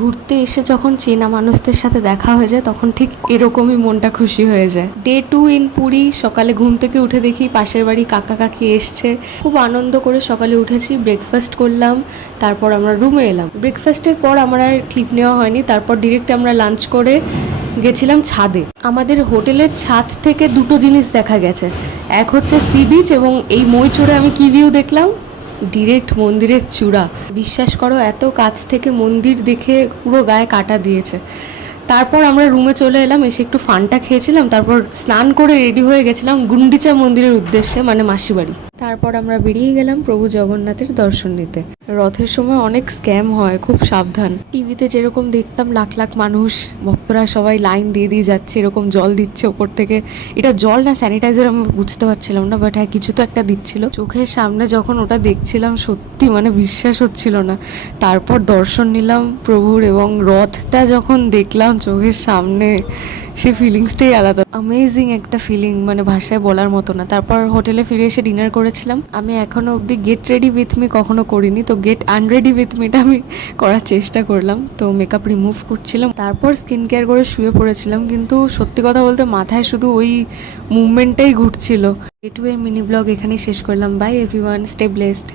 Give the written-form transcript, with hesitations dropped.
ঘুরতে এসে যখন চেনা মানুষদের সাথে দেখা হয়ে যায় তখন ঠিক এরকমই মনটা খুশি হয়ে যায়। Day 2 in Puri. সকালে ঘুম থেকে উঠে দেখি পাশের বাড়ি কাকা কাকি এসছে, খুব আনন্দ করে সকালে উঠেছি, ব্রেকফাস্ট করলাম, তারপর আমরা রুমে এলাম। ব্রেকফাস্টের পর আমার আর ক্লিপ নেওয়া হয়নি, তারপর ডিরেক্ট আমরা লাঞ্চ করে গেছিলাম ছাদে। আমাদের হোটেলের ছাদ থেকে দুটো জিনিস দেখা গেছে, এক হচ্ছে সি বিচ এবং এই মই চড়ে আমি কি ভিউ দেখলাম, ডিরেক্ট মন্দিরের চূড়া। বিশ্বাস করো এত কাছ থেকে মন্দির দেখে পুরো গায়ে কাটা দিয়েছে। তারপর আমরা রুমে চলে এলাম, এসে একটু ফানটা খেয়েছিলাম, তারপর স্নান করে রেডি হয়ে গেছিলাম গুন্ডিচা মন্দিরের উদ্দেশ্যে, মানে মাসি বাড়ি। তারপর আমরা বেরিয়ে গেলাম প্রভু জগন্নাথের দর্শন নিতে। রথের সময় অনেক স্ক্যাম হয়, খুব সাবধান। টিভিতে যেরকম দেখতাম লাখ লাখ মানুষ ভক্তরা সবাই লাইন দিয়ে দিয়ে যাচ্ছে, এরকম জল দিচ্ছে ওপর থেকে। এটা জল না স্যানিটাইজার আমি বুঝতে পারছিলাম না, বাট হ্যাঁ কিছু তো একটা দিচ্ছিল। চোখের সামনে যখন ওটা দেখছিলাম সত্যি মানে বিশ্বাস হচ্ছিল না। তারপর দর্শন নিলাম প্রভুর এবং রথটা যখন দেখলাম চোখের সামনে, সেই ফিলিংসটাই আলাদা। অ্যামেজিং একটা ফিলিং, মানে ভাষায় বলার মতো না। তারপর হোটেলে ফিরে এসে ডিনার করেছিলাম। আমি এখনো অবধি গেট রেডি উইথ মি কখনো করিনি, তো গেট আনরেডি উইথ মিটা আমি করার চেষ্টা করলাম। তো মেকআপ রিমুভ করছিলাম, তারপর স্কিন কেয়ার করে শুয়ে পড়েছিলাম। কিন্তু সত্যি কথা বলতে মাথায় শুধু ওই মুভমেন্টটাই ঘুরছিল। ডে 2 এর মিনি ব্লগ এখানেই শেষ করলাম। By everyone, stay blessed.